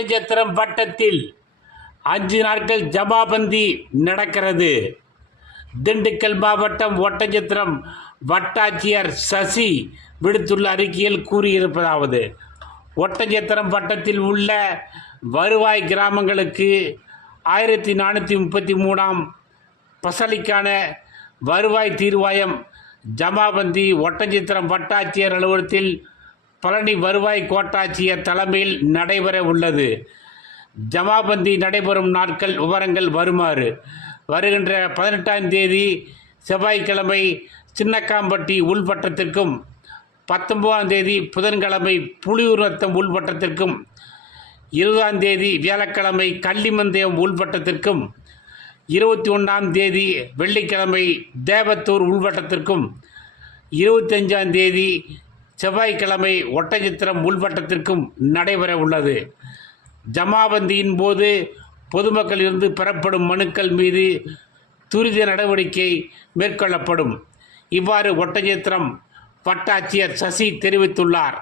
ஒட்டஞ்சத்திரம் வட்டத்தில் 5 நாட்கள் ஜமாபந்தி நடக்கிறது. திண்டுக்கல் மாவட்டம் ஒட்டஞ்சத்திரம் வட்டாட்சியர் சசி விடுத்துள்ள அறிக்கையில் கூறியிருப்பதாவது: ஒட்டஞ்சத்திரம் வட்டத்தில் உள்ள வருவாய் கிராமங்களுக்கு 1433ஆம் பசலிக்கான வருவாய் தீர்வாயம் ஜமாபந்தி ஒட்டஞ்சத்திரம் வட்டாட்சியர் அலுவலகத்தில் பழனி வருவாய் கோட்டாட்சியர் தலைமையில் நடைபெற உள்ளது. ஜமாபந்தி நடைபெறும் நாட்கள் விவரங்கள் வருமாறு: வருகின்ற 18ஆம் தேதி செவ்வாய்க்கிழமை சின்னக்காம்பட்டி உள்வட்டத்திற்கும், 19ஆம் தேதி புதன்கிழமை புலியூர்நத்தம் உள்வட்டத்திற்கும், 20ஆம் தேதி வியாழக்கிழமை கள்ளிமந்தயம் உள்வட்டத்திற்கும், 21ஆம் தேதி வெள்ளிக்கிழமை தேவத்தூர் உள்வட்டத்திற்கும், 25ஆம் தேதி செவ்வாய்க்கிழமை ஒட்டஞ்சத்திரம் உள்வட்டத்திற்கும் நடைபெற உள்ளது. ஜமாபந்தியின் போது பொதுமக்களிலிருந்து பெறப்படும் மனுக்கள் மீது துரித நடவடிக்கை மேற்கொள்ளப்படும். இவ்வாறு ஒட்டஞ்சத்திரம் வட்டாட்சியர் சசி தெரிவித்துள்ளார்.